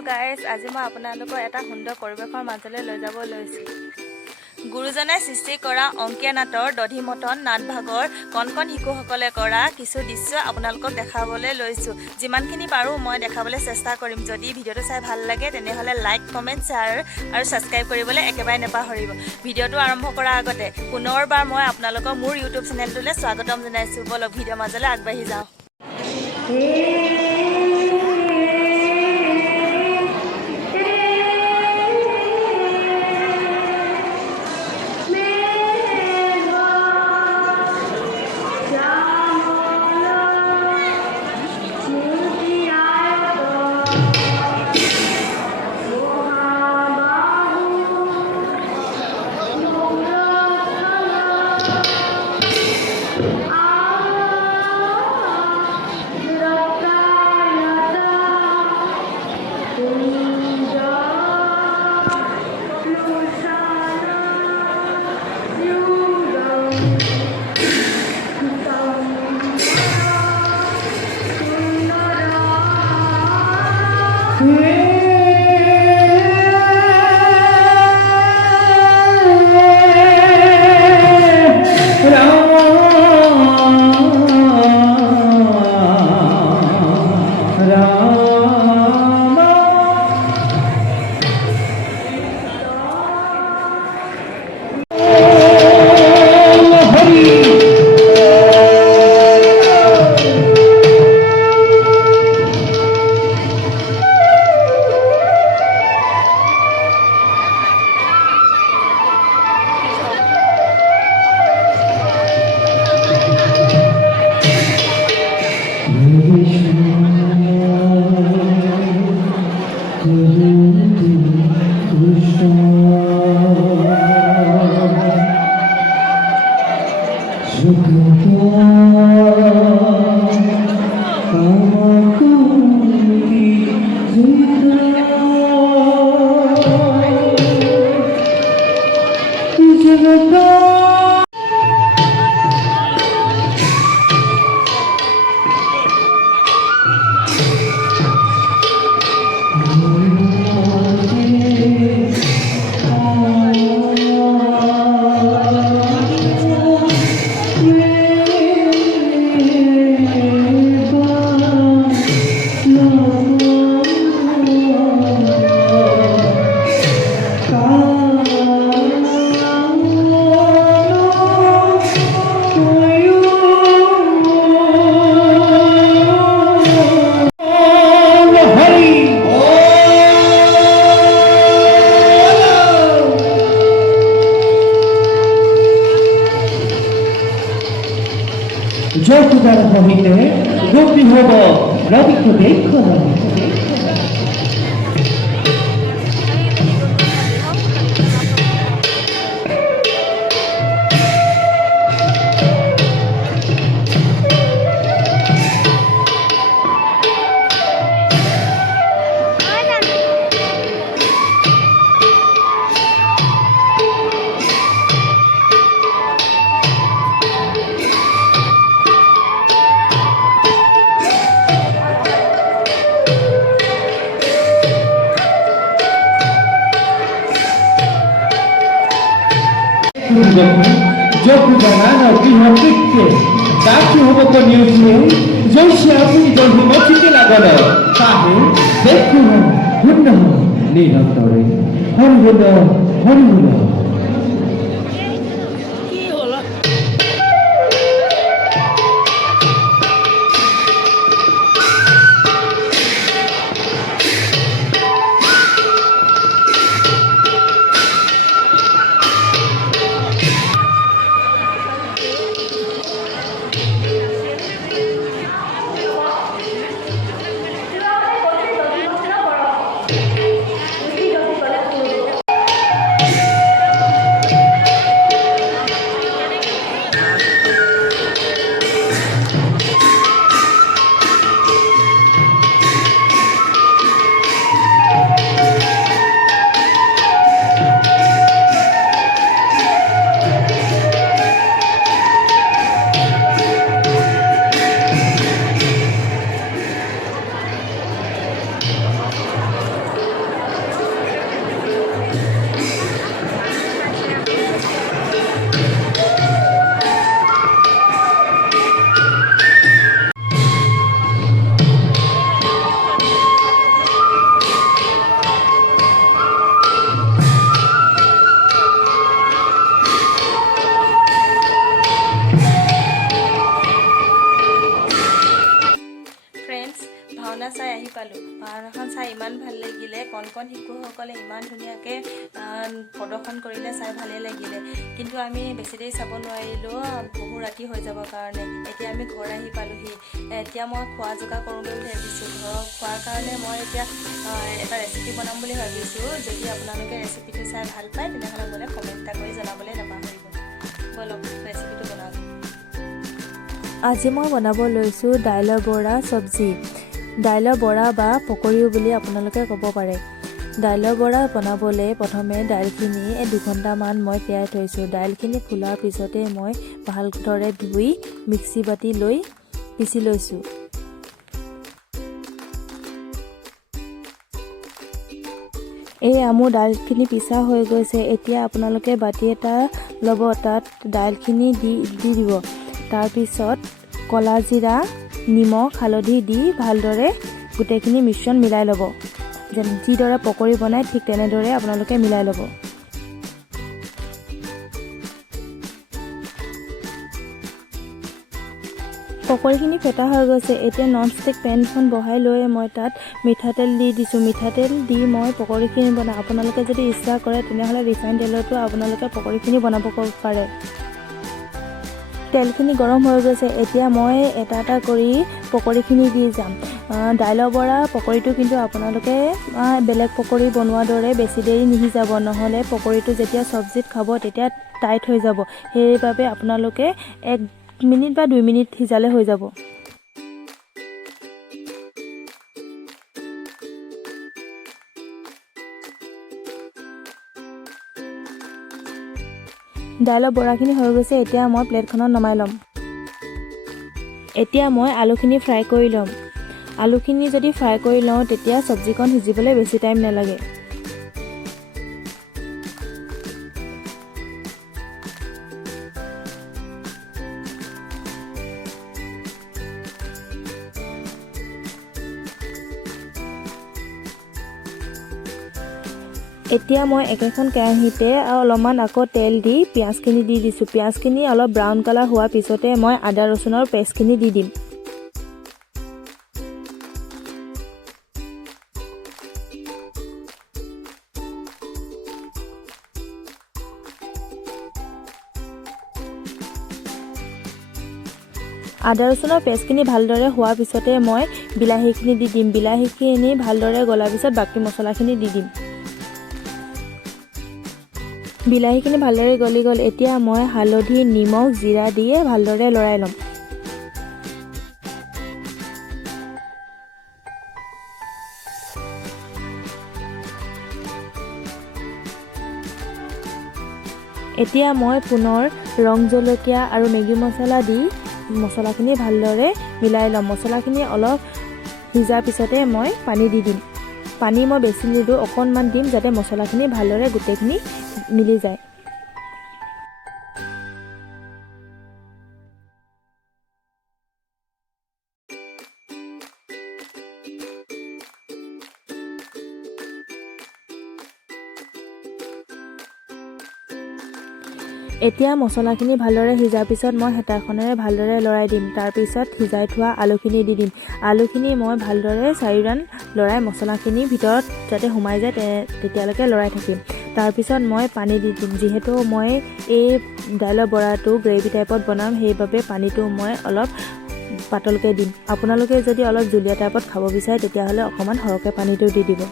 Hello' guys, আজি মই আপোনালোকক এটা সুন্দৰ পৰিৱেশৰ মাজলৈ লৈ যাব লৈছোঁ। গুৰুজনাই সৃষ্টি কৰা অংকীয়া নাটৰ দধিমথন নাটভাগৰ কণ কণ শিশুসকলে কৰা কিছু দৃশ্য আপোনালোকক দেখাবলৈ লৈছোঁ। যিমানখিনি পাৰোঁ মই দেখাবলৈ চেষ্টা কৰিম। যদি ভিডিঅ'টো চাই ভাল লাগে তেনেহ'লে লাইক, কমেণ্ট, শ্বেয়াৰ আৰু ছাবস্ক্ৰাইব কৰিবলৈ একেবাৰে নাপাহৰিব। ভিডিঅ'টো আৰম্ভ কৰাৰ আগতে পুনৰবাৰ মই আপোনালোকক মোৰ ইউটিউব চেনেলটোলৈ স্বাগতম জনাইছোঁ। বলক ভিডিঅ'ৰ মাজলৈ আগবাঢ়ি যাওঁ। যৌতুদার সহিতে গতি হব রবিক দেখো যৌতুদানা গৃহকৃত্যে দাসী হব কনিউছে জৈসে আপনি যদি মচিতে লাগল তাহে দেখুন পূর্ণ নিরন্তরে হরিবল হরিবল। ভাওনা চাই আহি পালোঁ। ভাওনাখন চাই ইমান ভাল লাগিলে, কণ কণ শিশুসকলে ইমান ধুনীয়াকৈ প্ৰদৰ্শন কৰিলে, চাই ভালেই লাগিলে। কিন্তু আমি বেছি দেৰি চাব নোৱাৰিলোঁ, বহু ৰাতি হৈ যাবৰ কাৰণে। এতিয়া আমি ঘৰ আহি পালোঁহি। এতিয়া মই খোৱা যোগাৰ কৰোঁগৈ বুলি ভাবিছোঁ। ঘৰত খোৱাৰ কাৰণে মই এতিয়া এটা ৰেচিপি বনাম বুলি ভাবিছোঁ। যদি আপোনালোকে ৰেচিপিটো চাই ভাল পায় তেনেহ'লে মোলৈ কমেণ্ট এটা কৰি জনাবলৈ নাপাহৰিব। বলক ৰেচিপিটো বনাওঁ। আজি মই বনাব লৈছোঁ দাইলৰ বৰা চব্জি। দাইলৰ বৰা বা পকৰীও বুলি আপোনালোকে ক'ব পাৰে। দাইলৰ বৰা বনাবলৈ প্ৰথমে দাইলখিনি 2 ঘণ্টামান মই তিয়াই থৈছোঁ। দাইলখিনি ফুলাৰ পিছতে মই ভালদৰে ধুই মিক্সি বাতি লৈ পিচি লৈছোঁ। মোৰ দাইলখিনি পিছা হৈ গৈছে। এতিয়া আপোনালোকে বাতি এটা ল'ব, তাত দাইলখিনি দি দিব। তাৰপিছত ক'লা জিৰা, নিমখ, হালধি দি ভালদৰে গোটেইখিনি মিশ্ৰণ মিলাই ল'ব। যিদৰে পকৰী বনায় ঠিক তেনেদৰে আপোনালোকে মিলাই ল'ব। পকৰীখিনি ফেটা হৈ গৈছে। এতিয়া ননষ্টিক পেনখন বহাই লৈ মই তাত মিঠাতেল দি দিছোঁ। মিঠাতেল দি মই পকৰীখিনি বনাওঁ। আপোনালোকে যদি ইচ্ছা কৰে তেনেহ'লে ৰিফাইন তেলতো আপোনালোকে পকৰীখিনি বনাব পাৰে। তেলখিনি গৰম হৈ গৈছে। এতিয়া মই এটা এটা কৰি পকৰীখিনি দি যাম। দাইলৰ বৰা পকৰীটো কিন্তু আপোনালোকে বেলেগ পকৰী বনোৱাৰ দৰে বেছি দেৰি নিসিজাব, নহ'লে পকৰীটো যেতিয়া চব্জিত খাব তেতিয়া টাইট হৈ যাব। সেইবাবে আপোনালোকে 1 মিনিট বা 2 মিনিট সিজালে হৈ যাব। দাইলৰ বৰাখিনি হৈ গৈছে। এতিয়া মই প্লেটখনত নমাই ল'ম। এতিয়া মই আলুখিনি ফ্ৰাই কৰি ল'ম। আলুখিনি যদি ফ্ৰাই কৰি লওঁ তেতিয়া চব্জিখন সিজিবলৈ বেছি টাইম নালাগে। এতিয়া মই একেখন কেৰাহীতে অলপমান আকৌ তেল দি পিঁয়াজখিনি দি দিছোঁ। পিঁয়াজখিনি অলপ ব্ৰাউন কালাৰ হোৱাৰ পিছতে মই আদা ৰচুনৰ পেষ্টখিনি দি দিম। আদা ৰচুনৰ পেষ্টখিনি ভালদৰে হোৱাৰ পিছতে মই বিলাহীখিনি দি দিম। বিলাহীখিনি ভালদৰে গলাৰ পিছত বাকী মছলাখিনি দি দিম। বিলাহীখিনি ভালদৰে গলি গ'ল। এতিয়া মই হালধি, নিমখ, জিৰা দিয়ে ভালদৰে লৰাই ল'ম। এতিয়া মই পুনৰ ৰং জলকীয়া আৰু মেগী মছলা দি মছলাখিনি ভালদৰে মিলাই ল'ম। মছলাখিনি অলপ সিজাৰ পিছতে মই পানী দি দিম। পানী মই বেছি নিদিওঁ, অকণমান দিম যাতে মছলাখিনি ভালদৰে গোটেইখিনি মিলি যায়। এতিয়া মছলাখিনি ভালদৰে সিজাৰ পিছত মই হেতাখনেৰে ভালদৰে লৰাই দিম। তাৰপিছত সিজাই থোৱা আলুখিনি দি দিম। আলুখিনি মই ভালদৰে 4 ৰাউণ্ড লৰাই মছলাখিনি ভিতৰত যাতে সোমাই যায় তেতিয়ালৈকে লৰাই থাকিম। তাৰপিছত মই পানী দি দিম। যিহেতু মই এই দাইলৰ বৰাটো গ্ৰেভি টাইপত বনাম, সেইবাবে পানীটো মই অলপ পাতলকৈ দিম। আপোনালোকে যদি অলপ জুলীয়া টাইপত খাব বিচাৰে তেতিয়াহ'লে অকণমান সৰহকৈ পানীটো দি দিব।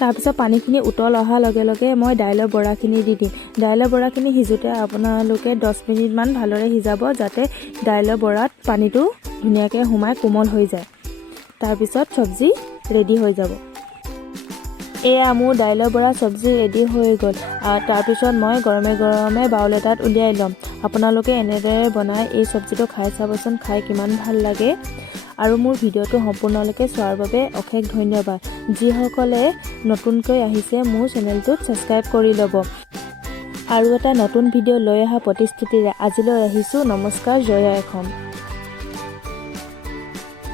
তাৰপিছত পানীখিনি উতল অহাৰ লগে লগে মই দাইলৰ বৰাখিনি দি দিম। দাইলৰ বৰাখিনি সিজোতে আপোনালোকে 10 মিনিটমান ভালদৰে সিজাব, যাতে দাইলৰ বৰাত পানীটো ধুনীয়াকৈ সোমাই কোমল হৈ যায়। তাৰপিছত চব্জি ৰেডি হৈ যাব। মোৰ দাইলৰ বৰা চব্জি ৰেডি হৈ গ'ল। তাৰপিছত মই গৰমে গৰমে বাউল এটাত উলিয়াই ল'ম। আপোনালোকে এনেদৰে বনাই এই চব্জিটো খাই চাবচোন, খাই কিমান ভাল লাগে। আৰু মোৰ ভিডিঅ'টো সম্পূৰ্ণলৈকে চোৱাৰ বাবে অশেষ ধন্যবাদ। যিসকলে নতুনকৈ আহিছে মোৰ চেনেলটোত ছাবস্ক্ৰাইব কৰি ল'ব। আৰু এটা নতুন ভিডিঅ' লৈ অহা প্ৰতিশ্ৰুতিৰে আজিলৈ আহিছোঁ। নমস্কাৰ, জয় আই অসম।